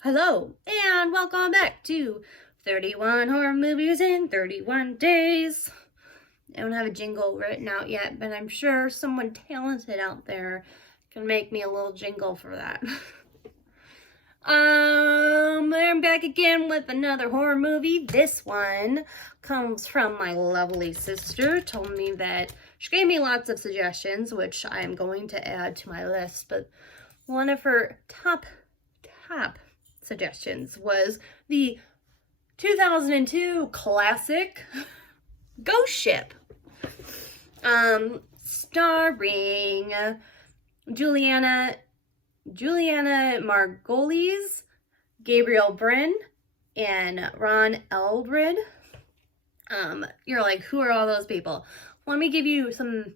Hello, and welcome back to 31 Horror Movies in 31 Days. I don't have a jingle written out yet, but I'm sure someone talented out there can make me a little jingle for that. I'm back again with another horror movie. This one comes from my lovely sister. Told me that she gave me lots of suggestions, which I am going to add to my list, but one of her top suggestions was the 2002 classic Ghost Ship, starring Juliana Margulies, Gabriel Byrne, and Ron Eldred. You're like, who are all those people? Let me give you some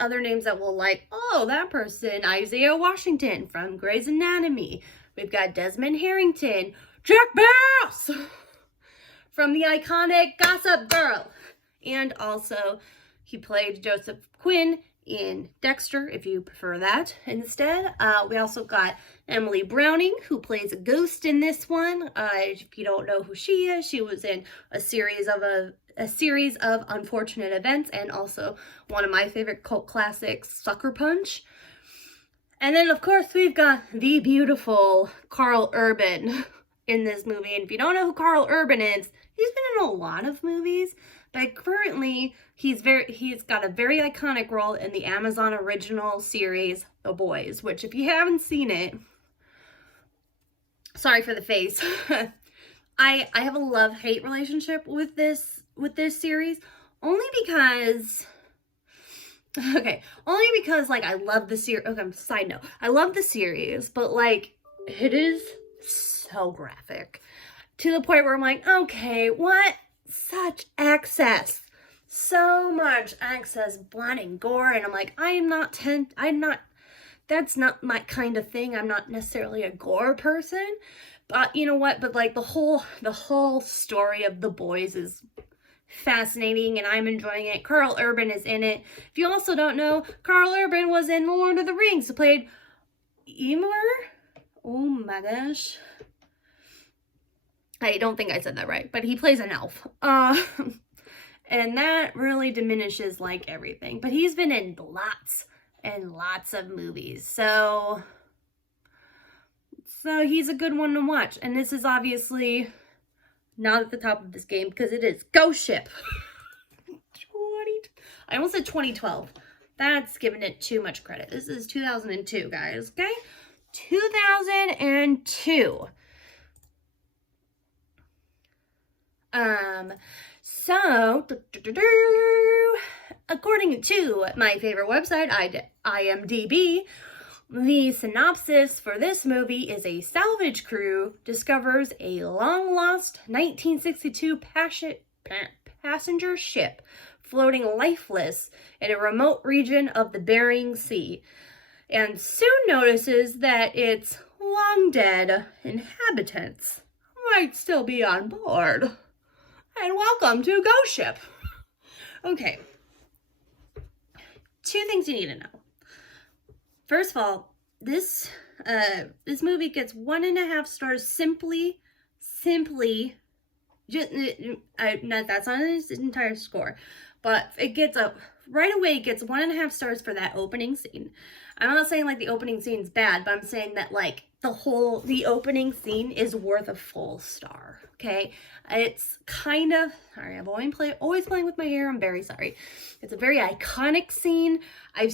other names that will that person, Isaiah Washington from Grey's Anatomy. We've got Desmond Harrington, Jack Bass from the iconic Gossip Girl. And also, he played Joseph Quinn in Dexter, if you prefer that instead. We also got Emily Browning, who plays a ghost in this one. If you don't know who she is, she was in a series of unfortunate events, and also one of my favorite cult classics, Sucker Punch. And then, of course, we've got the beautiful Karl Urban in this movie. And if you don't know who Karl Urban is, he's been in a lot of movies, but currently he's got a very iconic role in the Amazon original series, The Boys, which if you haven't seen it, sorry for the face. I have a love-hate relationship with this series, only because I love the series. Okay, side note, I love the series, but it is so graphic to the point where I'm like, okay, what? Such excess, so much excess blood and gore, and I'm like, that's not my kind of thing. I'm not necessarily a gore person, but you know what? But the whole story of The Boys is fascinating, and I'm enjoying it. Karl Urban is in it. If you also don't know, Karl Urban was in Lord of the Rings. He played Ymir. Oh my gosh. I don't think I said that right, but he plays an elf. And that really diminishes everything. But he's been in lots and lots of movies. So he's a good one to watch. And this is obviously not at the top of this game because it is Ghost Ship. I almost said 2012. That's giving it too much credit. This is 2002, guys, okay? 2002. So, according to my favorite website, IMDb, the synopsis for this movie is a salvage crew discovers a long-lost 1962 passenger ship floating lifeless in a remote region of the Bering Sea, and soon notices that its long-dead inhabitants might still be on board. And welcome to Ghost Ship. Okay. 2 things you need to know. First of all, this movie gets 1.5 stars simply, just, that's not its entire score, but it gets right away, it gets 1.5 stars for that opening scene. I'm not saying the opening scene's bad, but I'm saying that the opening scene is worth a full star, okay? It's kind of, sorry, I'm always playing with my hair, I'm very sorry. It's a very iconic scene. I've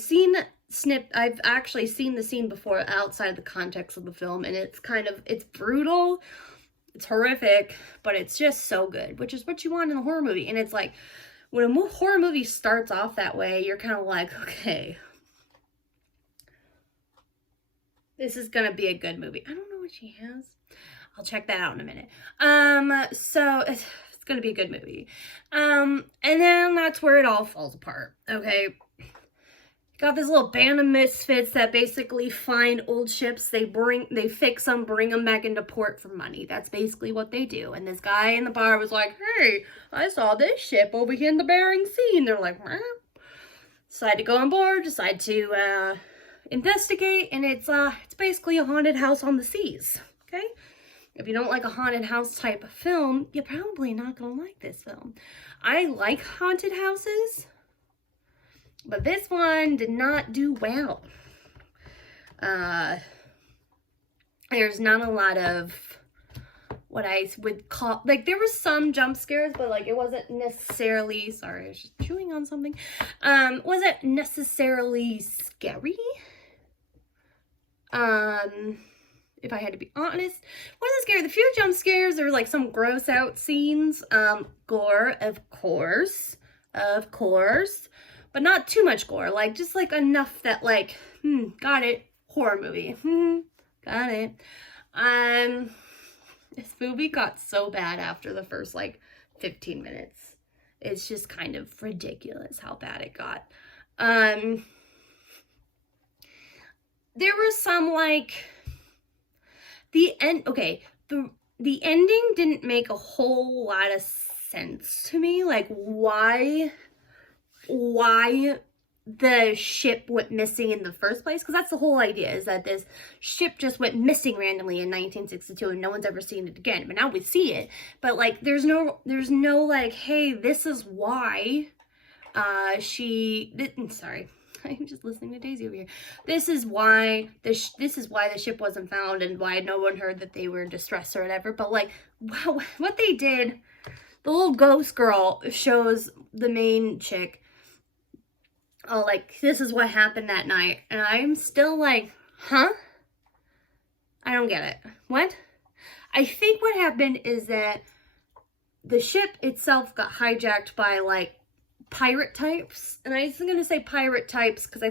actually seen the scene before outside of the context of the film, and it's brutal, it's horrific, but it's just so good, which is what you want in a horror movie. And it's when a horror movie starts off that way, you're kind of like, okay, this is gonna be a good movie. I don't know what she has. I'll check that out in a minute. So it's gonna be a good movie. And then that's where it all falls apart. Okay. Got this little band of misfits that basically find old ships. They fix them, bring them back into port for money. That's basically what they do. And this guy in the bar was like, hey, I saw this ship over here in the Bering Sea. And they're like, eh. Decide to go on board, decide to investigate, and it's basically a haunted house on the seas. Okay? If you don't like a haunted house type of film, you're probably not going to like this film. I like haunted houses, but this one did not do well. There's not a lot of what I would call, like, there were some jump scares, but like it wasn't necessarily, sorry, I was just chewing on something, wasn't necessarily scary. If I had to be honest, wasn't scary. The few jump scares, there were like some gross out scenes, gore, of course, but not too much gore, like just like enough that like, got it, horror movie, got it. This movie got so bad after the first like 15 minutes. It's just kind of ridiculous how bad it got. There was some like the ending didn't make a whole lot of sense to me. Like why the ship went missing in the first place, because that's the whole idea, is that this ship just went missing randomly in 1962 and no one's ever seen it again. But now we see it, but like there's no like, hey, this is why she didn't, sorry, I'm just listening to Daisy over here. This is why the ship wasn't found and why no one heard that they were in distress or whatever. But like, wow, what they did, the little ghost girl shows the main chick, oh, like, this is what happened that night. And I'm still like, huh? I don't get it. What? I think what happened is that the ship itself got hijacked by, like, pirate types. And I was going to say pirate types because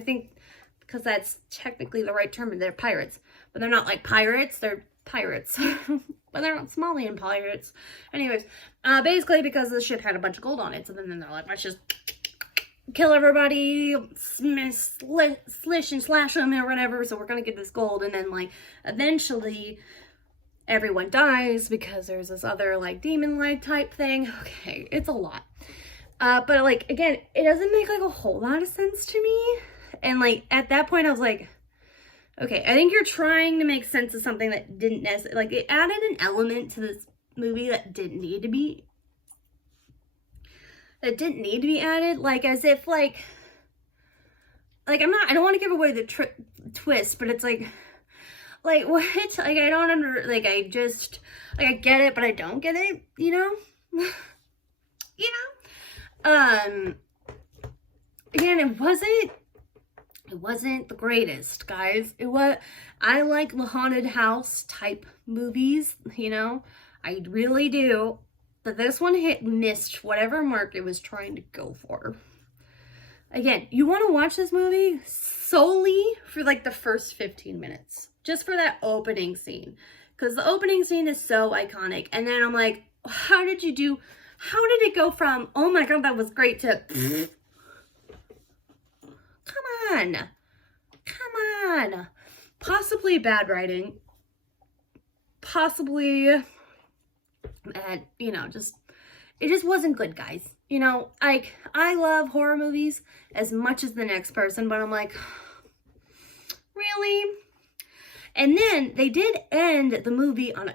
because that's technically the right term. They're pirates. But they're not like pirates. They're pirates. But they're not Somalian pirates. Anyways, basically because the ship had a bunch of gold on it. So then they're like, let's just kill everybody, slish and slash them or whatever, so we're gonna get this gold. And then like eventually everyone dies because there's this other like demon-like type thing. Okay, it's a lot, but like again, it doesn't make like a whole lot of sense to me. And like at that point I was like, okay, I think you're trying to make sense of something that didn't necessarily, like, it added an element to this movie that didn't need to be added, like, as if, like, I don't want to give away the twist, but it's like, what? Like, I don't like, I just, like, I get it, but I don't get it, you know? Again, it wasn't the greatest, guys. I like the haunted house type movies, you know? I really do. But this one missed whatever mark it was trying to go for. Again, you want to watch this movie solely for like the first 15 minutes. Just for that opening scene. Because the opening scene is so iconic. And then I'm like, how did it go from, oh my god, that was great, to come on. Possibly bad writing. Possibly, you know, it just wasn't good, guys. You know, like, I love horror movies as much as the next person, but I'm like, really? And then they did end the movie on a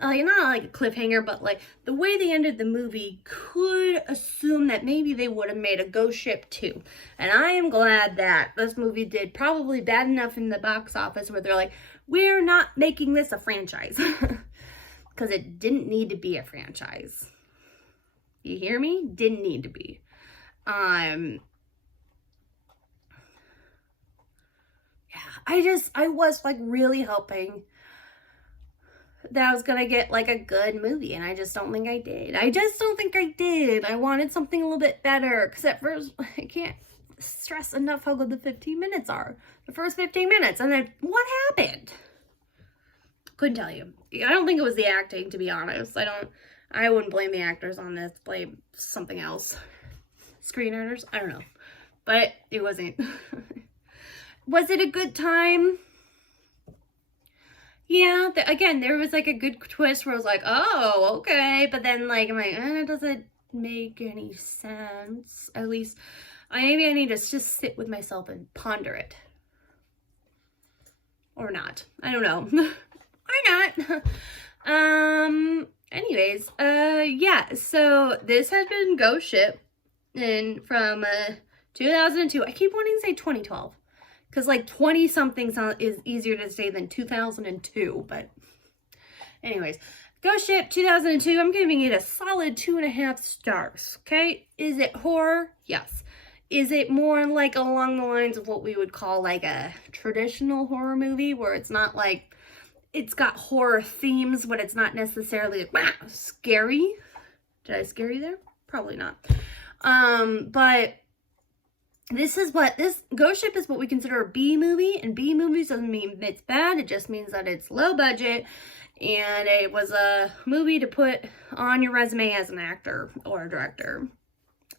not like a cliffhanger, but like the way they ended the movie could assume that maybe they would have made a Ghost Ship 2. And I am glad that this movie did probably bad enough in the box office where they're like, we're not making this a franchise. Because it didn't need to be a franchise. You hear me? Didn't need to be. Yeah, I was like really hoping that I was gonna get like a good movie, and I just don't think I did. I wanted something a little bit better, because at first, I can't stress enough how good the 15 minutes are. The first 15 minutes, and then what happened? Couldn't tell you. I don't think it was the acting, to be honest. I wouldn't blame the actors on this. Blame something else. Screenwriters? I don't know. But it wasn't. Was it a good time? Yeah, again, there was like a good twist where I was like, oh, okay. But then like, I'm like, it doesn't make any sense. At least, maybe I need to just sit with myself and ponder it. Or not. I don't know. Or not. Anyways, yeah, so this has been Ghost Ship and from 2002. I keep wanting to say 2012 because like 20 something is easier to say than 2002, but anyways, Ghost Ship 2002. I'm giving it a solid 2.5 stars. Okay, is it horror? Yes. Is it more like along the lines of what we would call like a traditional horror movie where it's not like it's got horror themes, but it's not necessarily scary? Did I scare you there? Probably not. But this Ghost Ship is what we consider a B movie, and B movies doesn't mean it's bad. It just means that it's low budget, and it was a movie to put on your resume as an actor or a director.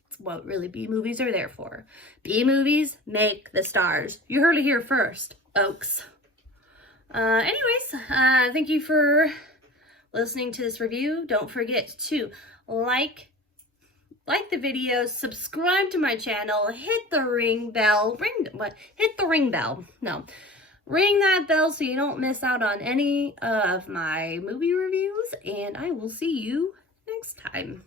It's what really B movies are there for. B movies make the stars. You heard it here first, folks. Anyways, thank you for listening to this review. Don't forget to like the video, subscribe to my channel, hit the ring bell, ring that bell so you don't miss out on any of my movie reviews, and I will see you next time.